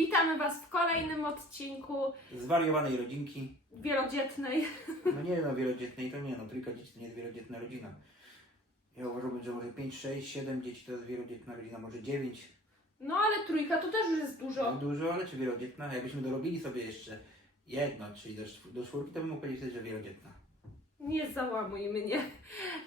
Witamy Was w kolejnym odcinku Zwariowanej rodzinki. wielodzietnej. No nie no, wielodzietnej to nie no, trójka dzieci to nie jest wielodzietna rodzina. Ja uważam, że może 5, 6, 7 dzieci to jest wielodzietna rodzina, może 9. No ale trójka to też już jest No dużo. dużo, ale czy wielodzietna? Jakbyśmy dorobili sobie jeszcze jedno, czyli do, czw- do czwórki, to bym mógł powiedzieć, że wielodzietna. Nie załamuj mnie.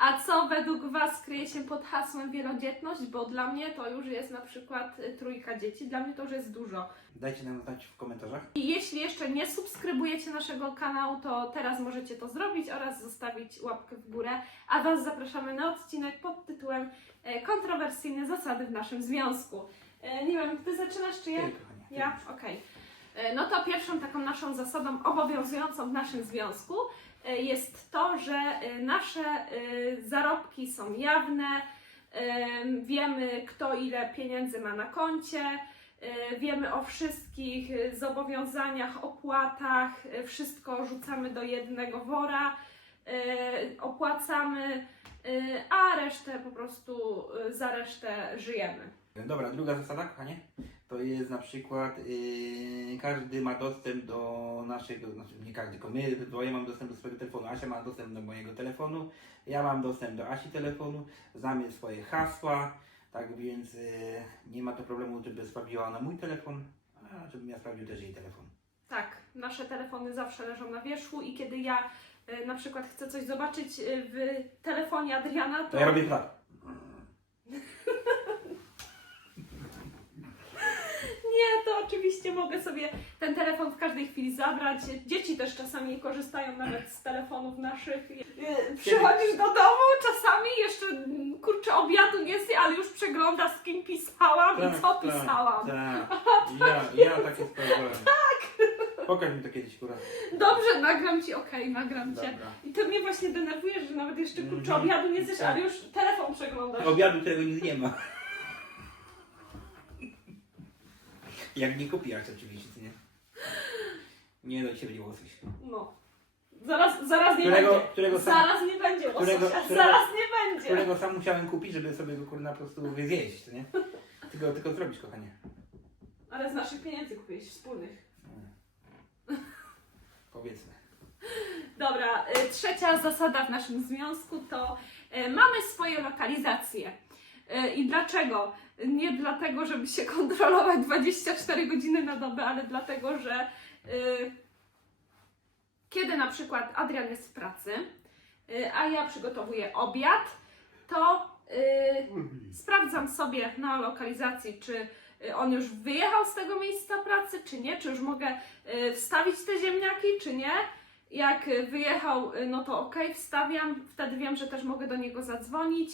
A co według Was kryje się pod hasłem wielodzietność? Bo dla mnie to już jest na przykład y, trójka dzieci. Dla mnie to już jest dużo. Dajcie nam znać w komentarzach. I jeśli jeszcze nie subskrybujecie naszego kanału, to teraz możecie to zrobić oraz zostawić łapkę w górę. A Was zapraszamy na odcinek pod tytułem e, Kontrowersyjne zasady w naszym związku. E, Nie wiem, Ty zaczynasz czy ja? Ty, kochanie. ty. Ja? Okej. E, No to pierwszą taką naszą zasadą obowiązującą w naszym związku e, jest to, że e, nasze zarobki są jawne, wiemy kto ile pieniędzy ma na koncie, wiemy o wszystkich zobowiązaniach, opłatach, wszystko rzucamy do jednego wora, opłacamy, a resztę po prostu za resztę żyjemy. Dobra, druga zasada, kochanie, to jest na przykład yy, każdy ma dostęp do naszego, znaczy nie każdy, tylko my dwoje mamy dostęp do swojego telefonu. Asia ma dostęp do mojego telefonu, ja mam dostęp do Asi telefonu, znamy swoje hasła, tak więc yy, nie ma to problemu, żeby sprawdziła ona mój telefon, a żebym ja sprawdził też jej telefon. Tak, nasze telefony zawsze leżą na wierzchu i kiedy ja e, na przykład chcę coś zobaczyć e, w telefonie Adriana, to To ja robię tak. nie, to oczywiście mogę sobie ten telefon w każdej chwili zabrać. Dzieci też czasami korzystają nawet z telefonów naszych. E, Przychodzisz do domu, czasami jeszcze mm, kurczę obiadu nie zje, ale już przegląda z kim pisałam i co pisałam. Tak, ja, ja takie sprawdzałem. Tak. Pokaż mi to kiedyś, kurwa. Dobrze, nagram ci, okej, nagram cię. Dobra. I to mnie właśnie denerwuje, że nawet jeszcze kurczę Mhm. obiadu nie zjesz, Tak. ale już telefon przeglądasz. Obiadu tego nic nie ma. Jak nie kupiłaś oczywiście, nie? Nie no, dzisiaj będzie łosoś. No. Zaraz, zaraz nie Którego- będzie. którego sam- zaraz nie będzie którego- łososia. którego- Zaraz nie będzie. Którego sam musiałem kupić, żeby sobie go kurna po prostu zjeść, co nie? Tylko, tylko zrobić, kochanie. Ale z naszych pieniędzy kupiłeś wspólnych. Powiedzmy. Dobra, y, trzecia zasada w naszym związku to y, mamy swoje lokalizacje. Y, I dlaczego? Nie dlatego, żeby się kontrolować 24 godziny na dobę, ale dlatego, że y, kiedy na przykład Adrian jest w pracy, y, a ja przygotowuję obiad, to y, sprawdzam sobie na lokalizacji, czy on już wyjechał z tego miejsca pracy, czy nie, czy już mogę wstawić te ziemniaki, czy nie. Jak wyjechał, no to ok, wstawiam, wtedy wiem, że też mogę do niego zadzwonić.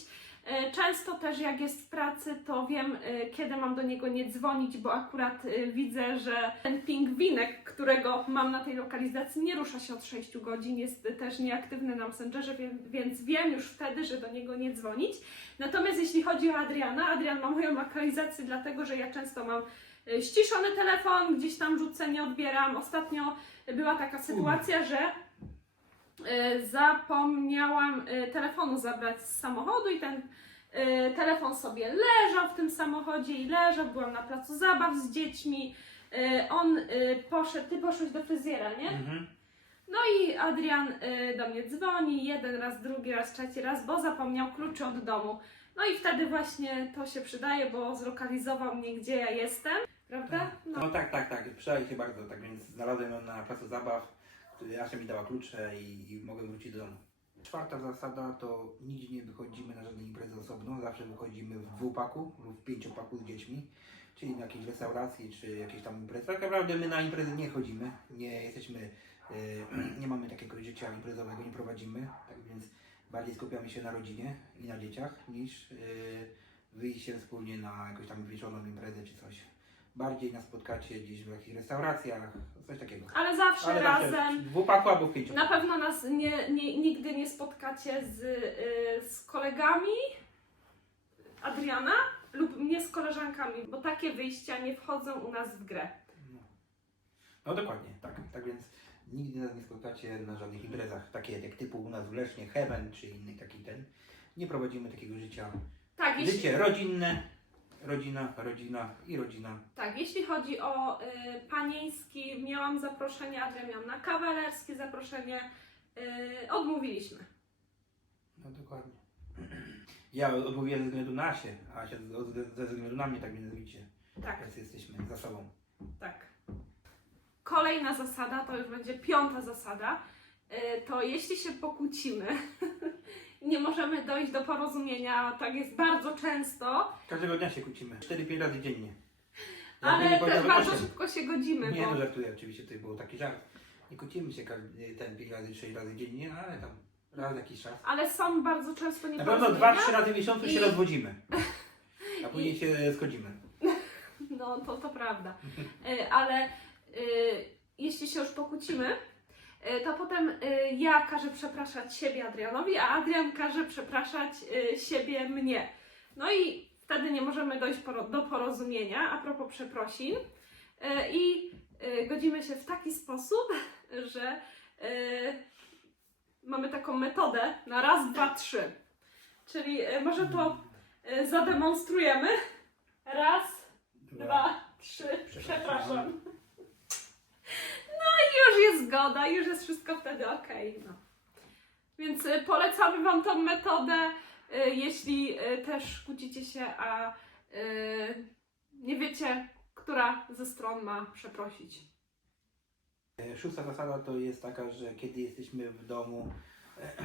Y, Często też jak jest w pracy, to wiem, y, kiedy mam do niego nie dzwonić, bo akurat y, widzę, że ten pingwinek, którego mam na tej lokalizacji, nie rusza się od 6 godzin, jest też nieaktywny na Messengerze, więc wiem już wtedy, że do niego nie dzwonić. Natomiast jeśli chodzi o Adriana, Adrian ma moją lokalizację, dlatego że ja często mam ściszony telefon, gdzieś tam rzucę, nie odbieram. Ostatnio była taka sytuacja, że zapomniałam y, telefonu zabrać z samochodu i ten y, telefon sobie leżał w tym samochodzie i leżał, byłam na placu zabaw z dziećmi. On poszedł, ty poszłeś do fryzjera, nie? Mhm. No i Adrian do mnie dzwoni, jeden raz, drugi raz, trzeci raz, bo zapomniał kluczy od domu. No i wtedy właśnie to się przydaje, bo zlokalizował mnie, gdzie ja jestem, prawda? No. No tak, tak, tak. Przydaje się bardzo, tak więc znalazłem ją na placu zabaw. Asia mi dała klucze i, i mogłem wrócić do domu. Czwarta zasada to nigdzie nie wychodzimy na żadne imprezy osobno, zawsze wychodzimy w dwupaku lub w pięciopaku z dziećmi, czyli na jakiejś restauracji czy jakieś tam imprezy. Tak naprawdę my na imprezy nie chodzimy, nie jesteśmy, e, nie mamy takiego życia imprezowego, nie prowadzimy, tak więc bardziej skupiamy się na rodzinie i na dzieciach niż wyjście wspólnie na jakąś tam wieczorną imprezę czy coś. Bardziej nas spotkacie gdzieś w jakichś restauracjach, coś takiego. Ale zawsze Ale zawsze razem. w dwupaku albo w pięciu. Na pewno nas nie, nie, nigdy nie spotkacie z, y, z kolegami Adriana lub mnie z koleżankami, bo takie wyjścia nie wchodzą u nas w grę. No. no dokładnie, tak. Tak więc nigdy nas nie spotkacie na żadnych imprezach, takie jak typu u nas w Lesznie, Heaven czy inny taki ten. Nie prowadzimy takiego życia. Tak, jeśli, Życie rodzinne, rodzina, rodzina i rodzina. Tak, jeśli chodzi o y, panieński, miałam zaproszenie, Adrian miał na kawalerskie zaproszenie, y, odmówiliśmy. No dokładnie. Ja odmówiłem ze względu na się, a Asia ze ze względu na mnie, tak więc widzicie. Tak, Więc jesteśmy za sobą. tak. Kolejna zasada, to już będzie piąta zasada, y, to jeśli się pokłócimy, nie możemy dojść do porozumienia, tak jest bardzo często, Każdego dnia się kłócimy. 4-5 razy dziennie. Jakby ale nie też powiedział, że bardzo osiem. szybko się godzimy, Nie, bo no żartuję oczywiście, to był taki żart. Nie kłócimy się każdy, ten 5 razy, 6 razy dziennie, ale tam raz na jakiś czas. ale są bardzo często Na pewno nieporozumienia. 2-3 razy w miesiącu się I- rozwodzimy. A później się zgodzimy. No, to, to prawda. Y, Ale y, jeśli się już pokłócimy, to potem y, ja każę przepraszać siebie Adrianowi, a Adrian każe przepraszać y, siebie mnie. No i wtedy nie możemy dojść do porozumienia a propos przeprosin. I godzimy się w taki sposób, że mamy taką metodę na raz, dwa, trzy. Czyli może to zademonstrujemy. Raz, dwa, trzy, przepraszam. No i już jest wszystko wtedy okej. no. Więc y, polecamy Wam tą metodę, y, jeśli y, też kłócicie się, a nie wiecie, która ze stron ma przeprosić. E, Szósta zasada to jest taka, że kiedy jesteśmy w domu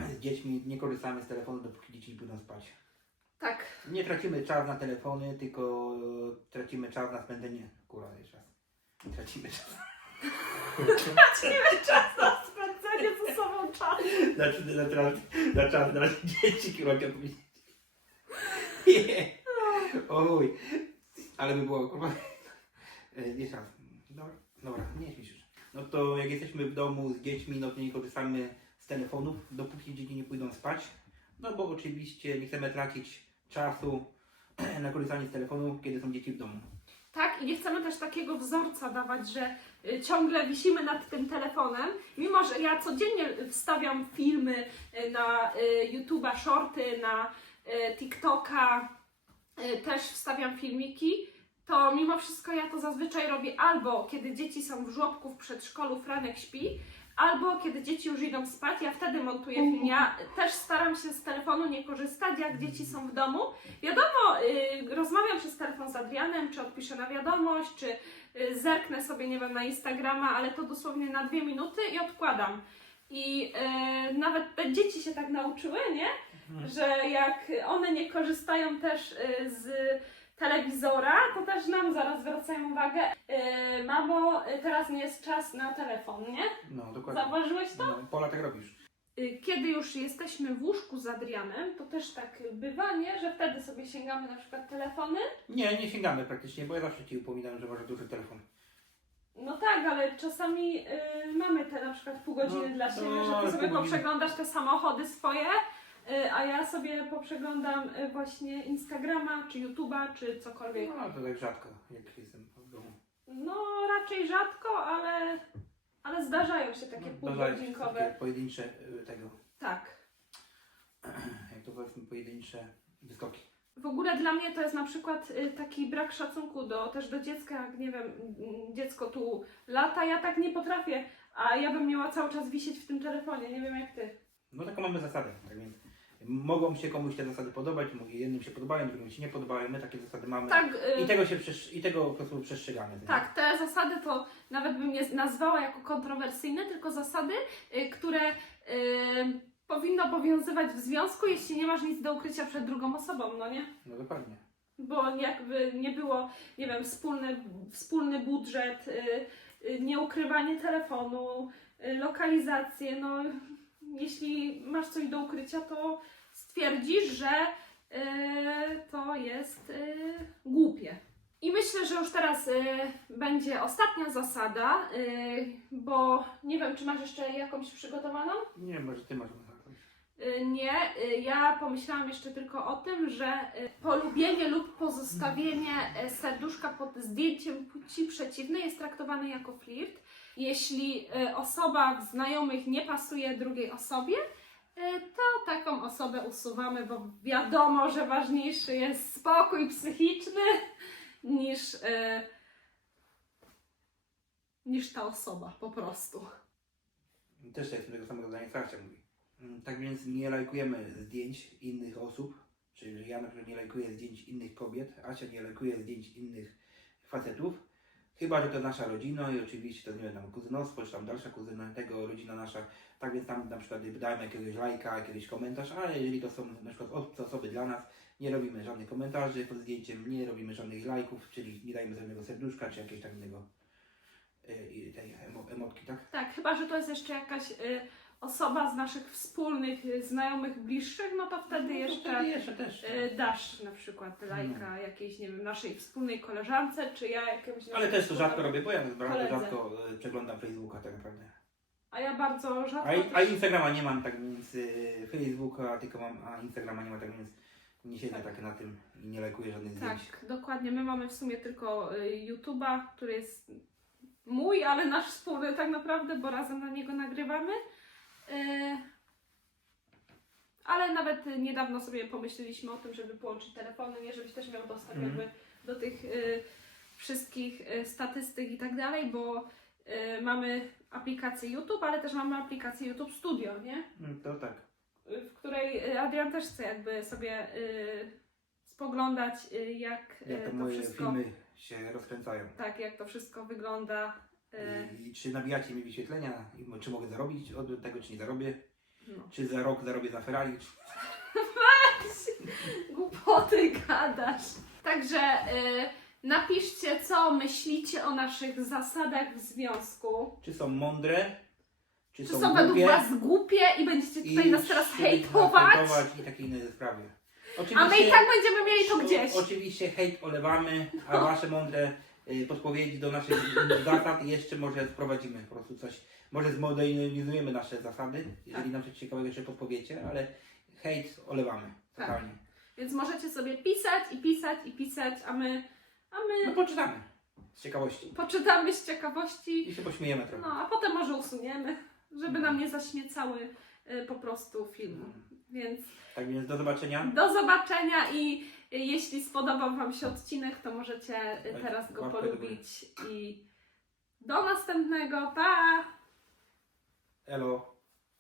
z dziećmi, nie korzystamy z telefonu, dopóki dzieci pójdą spać. Tak, Nie tracimy czas na telefony, tylko e, tracimy czas na spędzenie. Kurwa, jeszcze raz. Tracimy czas. czas na spędzenie ze sobą czasu. Znaczy, na, czas, na czas na dzieci, kurwa, chciałem powiedzieć. Oj, ale by było, kurwa. E, Jeszcze. Dobra, dobra, nie śmiesz już. No to jak jesteśmy w domu z dziećmi, no to nie korzystamy z telefonów, dopóki dzieci nie pójdą spać. No bo oczywiście nie chcemy tracić czasu na korzystanie z telefonu, kiedy są dzieci w domu. Tak, i nie chcemy też takiego wzorca dawać, że y, ciągle wisimy nad tym telefonem, mimo że ja codziennie wstawiam filmy y, na y, YouTube'a, shorty, na TikToka, też wstawiam filmiki, to mimo wszystko ja to zazwyczaj robię albo kiedy dzieci są w żłobku, w przedszkolu, Franek śpi, albo kiedy dzieci już idą spać, ja wtedy montuję film. Ja też staram się z telefonu nie korzystać, jak dzieci są w domu, Wiadomo, y, rozmawiam przez telefon z Adrianem, czy odpiszę na wiadomość, czy y, zerknę sobie, nie wiem, na Instagrama, ale to dosłownie na dwie minuty i odkładam. I y, nawet te dzieci się tak nauczyły, nie? Że jak one nie korzystają też y, z telewizora, to też nam zaraz zwracają uwagę. Y, mamo, teraz nie jest czas na telefon, nie? No, dokładnie. Zauważyłeś to? No, Pola tak robisz. Y, Kiedy już jesteśmy w łóżku z Adrianem, to też tak bywa, nie? Że wtedy sobie sięgamy na przykład telefony. Nie, nie sięgamy praktycznie, bo ja zawsze Ci upominam, że masz duży telefon. No tak, ale czasami y, mamy te na przykład pół godziny No, dla no, siebie, że ale ty sobie godziny. poprzeglądasz te samochody swoje, a ja sobie poprzeglądam y, właśnie Instagrama, czy YouTube'a, czy cokolwiek. No, to tak rzadko, jak jestem w domu. No raczej rzadko, ale, ale zdarzają się takie No, półgodzinkowe. takie pojedyncze y, tego, Tak. jak to powiedzmy, pojedyncze wyskoki. W ogóle dla mnie to jest na przykład taki brak szacunku do, też do dziecka, jak nie wiem, mm, dziecko tu lata, ja tak nie potrafię, a ja bym miała cały czas wisieć w tym telefonie, nie wiem jak ty. No taką mamy zasadę, tak więc mogą się komuś te zasady podobać, mogą jednym się podobają, drugim się nie podobają, my takie zasady mamy Tak, y, i tego się i tego po prostu przestrzegamy. nie? Tak, te zasady to nawet bym nie nazwała jako kontrowersyjne, tylko zasady, y, które y, powinno obowiązywać w związku, jeśli nie masz nic do ukrycia przed drugą osobą, no nie? No dokładnie. Bo jakby nie było, nie wiem, wspólny, wspólny budżet, y, nieukrywanie telefonu, lokalizację, no jeśli masz coś do ukrycia, to stwierdzisz, że y, to jest y, głupie. I myślę, że już teraz y, będzie ostatnia zasada, y, bo nie wiem, czy masz jeszcze jakąś przygotowaną? Nie, może Ty masz jakąś. Y, Nie, y, ja pomyślałam jeszcze tylko o tym, że y, polubienie lub pozostawienie y, serduszka pod zdjęciem płci przeciwnej jest traktowane jako flirt. Jeśli y, osoba w znajomych nie pasuje drugiej osobie, e, to taką osobę usuwamy, bo wiadomo, że ważniejszy jest spokój psychiczny niż, e, niż ta osoba po prostu. Też jestem tego samego zdania, co Asia mówi. Mm, Tak więc nie lajkujemy zdjęć innych osób, czyli ja na przykład nie lajkuję zdjęć innych kobiet, Asia nie lajkuje zdjęć innych facetów, chyba, że to nasza rodzina i oczywiście to nie wiem, tam kuzynostwo, czy tam dalsza kuzyna tego, rodzina nasza, tak więc tam na przykład dajemy jakiegoś lajka, jakiś komentarz, a jeżeli to są na przykład osoby dla nas, nie robimy żadnych komentarzy pod zdjęciem, nie robimy żadnych lajków, czyli nie dajemy żadnego serduszka, czy jakiegoś tam innego y, tej emo, emotki, tak? Tak, chyba, że to jest jeszcze jakaś y, osoba z naszych wspólnych y, znajomych, bliższych, no to wtedy No to jeszcze wtedy jeszcze też. y, dasz na przykład lajka jakiejś, nie wiem, naszej wspólnej koleżance, czy ja jakiemuś... Ale też to rzadko robię, bo ja bardzo Koledze. rzadko e, przeglądam Facebooka tak naprawdę. A ja bardzo rzadko... A, i- a też- Instagrama nie mam, tak więc e, Facebooka tylko mam, a Instagrama nie ma, tak więc nie siedzę Tak. tak na tym i nie lajkuję żadnych zdjęć. Tak, dokładnie. My mamy w sumie tylko y, YouTube'a, który jest mój, ale nasz wspólny tak naprawdę, bo razem na niego nagrywamy. Y, Ale nawet niedawno sobie pomyśleliśmy o tym, żeby połączyć telefony, nie żebyś też miał dostęp Mhm. jakby do tych y, wszystkich y, statystyk i tak dalej, bo y, mamy aplikację YouTube, ale też mamy aplikację YouTube Studio, nie? Mm, To tak. Y, w której y, Adrian też chce jakby sobie y, spoglądać, y, jak, Jak te to moje wszystko, filmy się rozkręcają. tak, jak to wszystko wygląda. Y, I, czy nabijacie mi wyświetlenia, i czy mogę zarobić od tego, czy nie zarobię, no. czy za rok zarobię za Ferrari, czy... Głupoty gadasz. Także y, napiszcie, co myślicie o naszych zasadach w związku. czy są mądre, czy, Czy są według głupie Was głupie i będziecie tutaj nas teraz czy- hejtować? hejtować i takie inne sprawy. A my i tak będziemy mieli to gdzieś. Oczywiście hejt olewamy, a wasze mądre podpowiedzi do naszych zasad jeszcze może wprowadzimy po prostu coś. Może zmodernizujemy nasze zasady, jeżeli Tak. nam coś ciekawego jeszcze podpowiecie, ale hejt olewamy Tak. totalnie. Więc możecie sobie pisać i pisać i pisać, a my, a my No poczytamy z ciekawości poczytamy z ciekawości. i się pośmiejemy trochę. No, a potem może usuniemy, żeby nam nie zaśmiecały y, po prostu filmu. Więc Tak więc do zobaczenia. do zobaczenia i y, jeśli spodobał Wam się odcinek, to możecie y, Tak, teraz go polubić i do następnego. Pa! Elo.